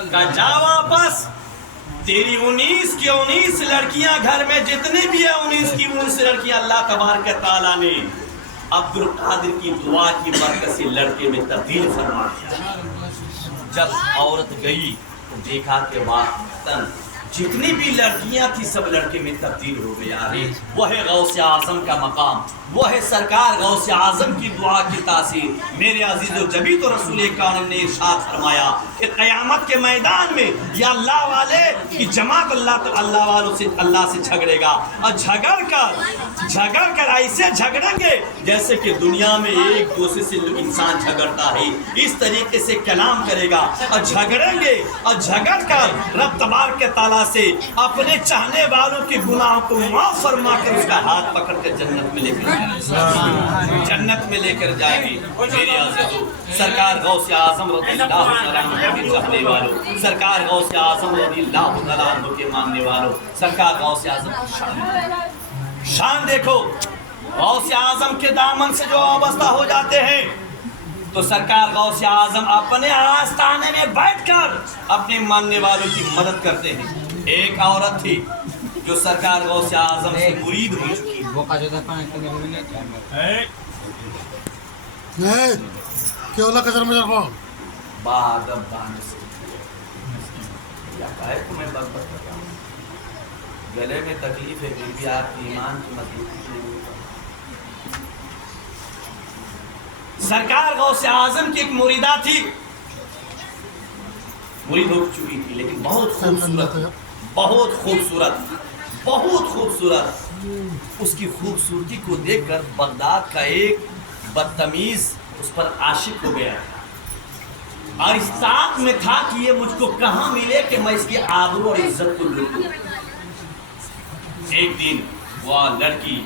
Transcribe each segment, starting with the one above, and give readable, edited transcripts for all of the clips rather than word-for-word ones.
کہ جا واپس، تیری 19 کی 19 لڑکیاں گھر میں جتنی بھی ہیں 19 کی 19 لڑکیاں اللہ تبارک تعالیٰ نے عبد القادر کی دعا کی برکت سے لڑکے میں تبدیل فرما دیا۔ جب عورت گئی تو دیکھا کہ واقعتاً جتنی بھی لڑکیاں تھی سب لڑکے میں تبدیل ہو گئی۔ وہ ہے غوث اعظم کا مقام، وہ ہے سرکار غوث اعظم کی دعا کی تاثیر۔ میرے عزیزو، جبھی تو رسول کون نے ارشاد فرمایا کہ قیامت کے میدان میں یا اللہ والے کی جماعت اللہ والوں سے اللہ سے جھگڑے گا، اور جھگڑ کر ایسے جھگڑیں گے جیسے کہ دنیا میں ایک دوسرے سے انسان جھگڑتا ہے، اس طریقے سے کلام کرے گا اور جھگڑیں گے، اور جھگڑ کر رب تبارک تعالیٰ سے اپنے چاہنے والوں کے گناہوں کو معاف فرما کر اس کا ہاتھ پکڑ کر جنت میں لے کر جنت میں لے کر جائے گی۔ میرے عزیزو، سرکار غوث اعظم رضی اللہ تعالیٰ عنہ کے چاہنے والوں، سرکار غوث اعظم رضی اللہ تعالیٰ عنہ کے ماننے والوں، سرکار غوث اعظم کی شان دیکھو۔ غوث اعظم کے دامن سے جو وابستہ ہو جاتے ہیں تو سرکار غوث اعظم اپنے آستانے میں بیٹھ کر اپنے ماننے والوں کی مدد کرتے ہیں۔ ایک عورت تھی جو سرکار غوث اعظم سے مرید ہو چکی گلے میں تکلیف ہے، پھر بھی آپ کی ایمان کی مضبوطی۔ سرکار غوث اعظم کی ایک مریدہ تھی، مرید ہو چکی تھی، لیکن بہت خوبصورت، بہت خوبصورت، بہت خوبصورت۔ اس کی خوبصورتی کو دیکھ کر بغداد کا ایک بدتمیز اس پر عاشق ہو گیا اور اس ساتھ میں تھا کہ یہ مجھ کو کہاں ملے کہ میں اس کی آبرو اور عزت کو لوٹوں۔ ایک دن وہ لڑکی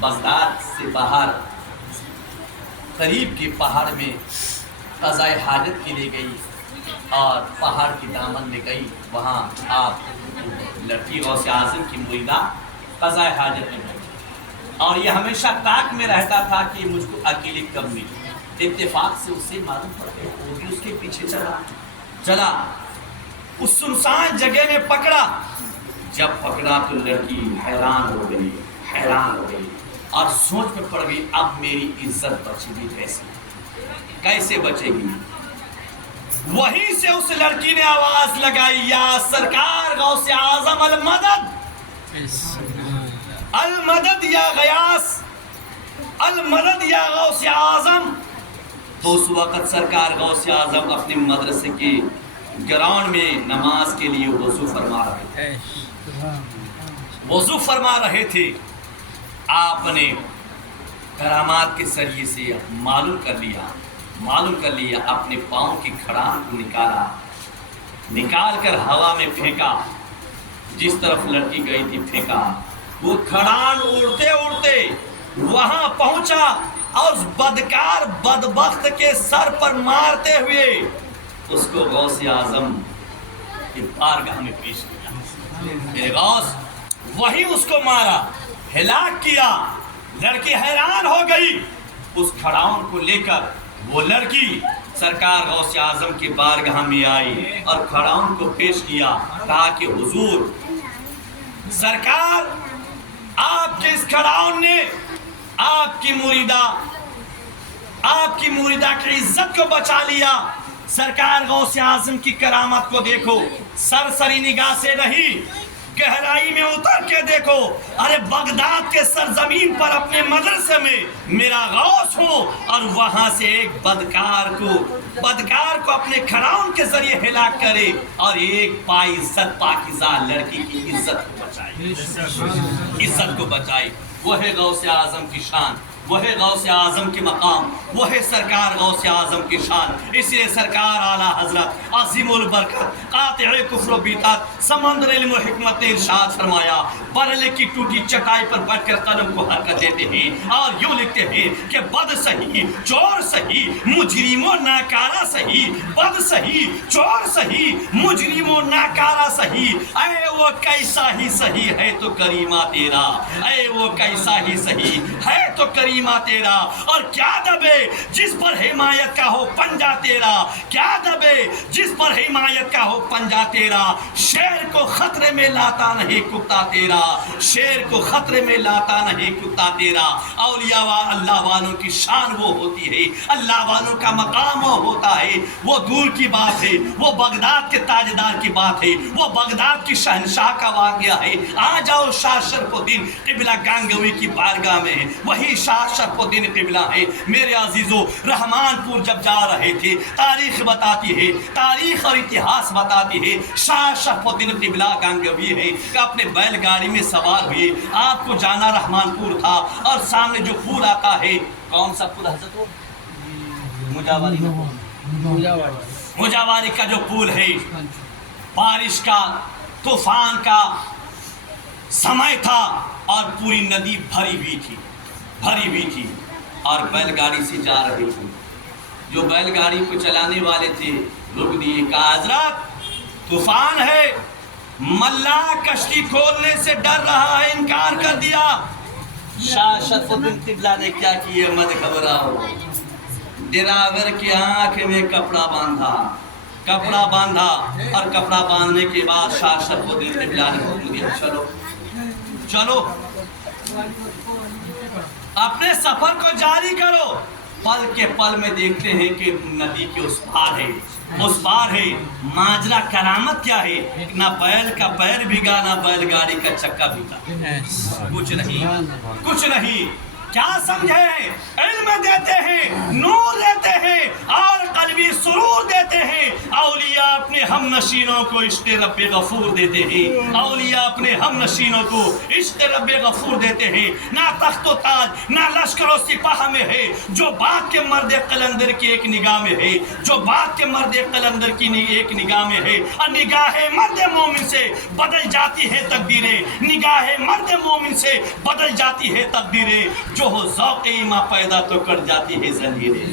بغداد سے باہر قریب کے پہاڑ میں قضائے حاجت کے لیے گئی اور پہاڑ کی دامن میں گئی۔ وہاں آپ لڑکی غوث اعظم کی مریدہ قضائے حاجت میں گئی اور یہ ہمیشہ تاک میں رہتا تھا کہ مجھ کو اکیلے کب ملی۔ اتفاق سے اسے معلوم پڑ گیا، وہ بھی اس کے پیچھے چلا اس سنسان جگہ میں پکڑا۔ جب پکڑا تو لڑکی حیران ہو گئی اور سوچ میں پڑ گئی، اب میری عزت بچے گی کیسے بچے گی؟ وہیں سے اس لڑکی نے آواز لگائی، یا سرکار غوث اعظم المدد، المدد یا غیاث، المدد یا غوث اعظم۔ تو اس وقت سرکار غوث اعظم اپنے مدرسے کے گراؤنڈ میں نماز کے لیے وضو فرما رہے تھے۔ آپ نے کرامات کے ذریعے سے معلوم کر لیا، اپنے پاؤں کی کھڑان کو نکال کر ہوا میں پھینکا، جس طرف لڑکی گئی تھی پھینکا۔ وہ کھڑان اڑتے وہاں پہنچا اور اس بدکار بدبخت کے سر پر مارتے ہوئے اس کو غوث اعظم کی بارگاہ میں پیش کیا۔ میرے غوث وہی اس کو مارا، ہلاک کیا۔ لڑکی حیران ہو گئی، اس کھڑاؤں کو لے کر وہ لڑکی سرکار غوث اعظم کی بارگاہ میں آئی اور کھڑاؤں کو پیش کیا، کہا کہ حضور، سرکار آپ کے اس کھڑاؤں نے آپ کی مریدہ کی عزت کو بچا لیا۔ سرکار غوث اعظم کی کرامت کو دیکھو، سرسری نگاہ سے نہیں، گہرائی میں اتر کے دیکھو۔ ارے بغداد کے سرزمین پر اپنے مدرسے میں میرا غوث ہو اور وہاں سے ایک بدکار کو اپنے کھڑاؤں کے ذریعے ہلاک کرے اور ایک باعزت پاکیزہ لڑکی کی عزت کو بچائے۔ وہ ہے غوث اعظم کی شان، وہ ہے غوث اعظم کے مقام، وہ ہے سرکار غوث اعظم کی شان۔ اس لیے سرکار اعلیٰ حضرت عظیم البرکت قاطع کفر و بیدات سمندر علم و حکمت نے ارشاد فرمایا، برلے کی ٹوٹی چٹائی پر بیٹھ کر قلم کو حرکت دیتے ہیں اور یوں لکھتے ہیں کہ بد سہی چور سہی مجرم و ناکارہ سہی، بد سہی چور سہی مجرم و ناکارہ سہی، اے وہ کیسا ہی سہی ہے تو کریمہ تیرا، اے وہ کیسا ہی سہی ہے تو کریمہ ایما تیرا، اور کیا دبے جس پر حمایت کا ہو پنجہ تیرا، کیا دبے جس پر حمایت کا ہو پنجہ تیرا، شیر کو خطرے میں لاتا نہیں کتا تیرا، شیر کو خطرے میں لاتا نہیں کتا تیرا۔ اولیاء اللہ والوں کی شان وہ ہوتی ہے، اللہ والوں کا مقام وہ ہوتا ہے، وہ دور کی بات ہے، وہ بغداد کے تاجدار کی بات ہے، وہ بغداد کی شہنشاہ کا واقعہ ہے۔ آ جاؤ شاہ شرف الدین قبلہ گانگوی کی بارگاہ میں، وہی شاہ شرف الدین قبلہ ہے۔ میرے عزیزو، رحمان پور جب جا رہے تھے، تاریخ بتاتی ہے، تاریخ اور اتہاس بتاتی ہے، شاہ شرف الدین قبلہ گانگوی ہے کہ اپنے بیل گاڑی میں سوار ہوئے، آپ کو جانا رحمان پور تھا، اور سامنے جو پول آتا ہے، کون سا پول حضرت؟ وہ مجاواری کا جو پول ہے، بارش کا طوفان کا سمے تھا اور پوری ندی بھری ہوئی تھی اور بیل گاڑی سے جا رہے تھے۔ جو بیل گاڑی کو چلانے والے تھے رک دیے، کہا حضرت طوفان ہے، ملا کشتی کھولنے سے ڈر رہا ہے، انکار کر دیا۔ شاہ شرف الدین قبلہ نے کیا کیا؟ مت گھبراؤ، ڈرائیور کی آنکھ میں کپڑا باندھا، اور کپڑا باندھنے کے بعد شاہ شرف الدین قبلہ نے حکم دیا، چلو اپنے سفر کو جاری کرو۔ پل کے پل میں دیکھتے ہیں کہ ندی کے اس پار ہے۔ ماجرا کرامت کیا ہے؟ نہ بیل کا پیر بھیگا، نہ بیل گاڑی کا چکا بھیگا، کچھ نہیں۔ کیا سمجھے؟ علم دیتے ہیں، نور دیتے ہیں، اور قلبی سرور دیتے ہیں۔ اولیاء اپنے ہم نشینوں کو عشق رب غفور دیتے ہیں، اولیاء اپنے ہم نشینوں کو عشق رب غفور دیتے ہیں۔ نہ تخت و تاج، نہ لشکر و سپاہ میں ہے، جو بات کے مرد قلندر کی ایک نگاہ میں ہے، جو بات کے مرد قلندر کی ایک نگاہ میں ہے۔ اور نگاہ مرد مومن سے بدل جاتی ہے تقدیریں، نگاہ مرد مومن سے بدل جاتی ہے تقدیریں۔ جو ہو ذوق ایماں پیدا تو کٹ جاتی ہے زنجیریں،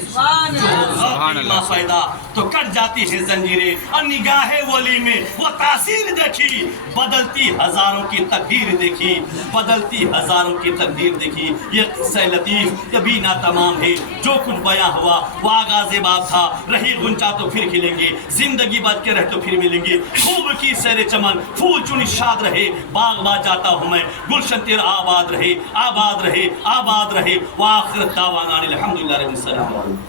جو ہو ذوق ایماں پیدا تو کٹ جاتی ہے زنجیریں۔ اور نگاہ ولی میں وہ تاثیر دیکھی، بدلتی ہزاروں کی تقدیر دیکھی، بدلتی ہزاروں کی تقدیر دیکھی۔ یہ قصہ لطیف کبھی نہ تمام ہے، جو کچھ بیاں ہوا وہ آغاز باب تھا۔ رہی غنچہ تو پھر کھلیں گے، زندگی بچ کے رہ تو پھر ملیں گے۔ خوب کی سیر چمن، پھول چنی شاد رہے، باغ باغ جاتا ہوں میں، گلشن تیرا آباد رہے، آباد رہے، آباد رہے۔ وآخر دعوانا الحمدللہ رب العالمین۔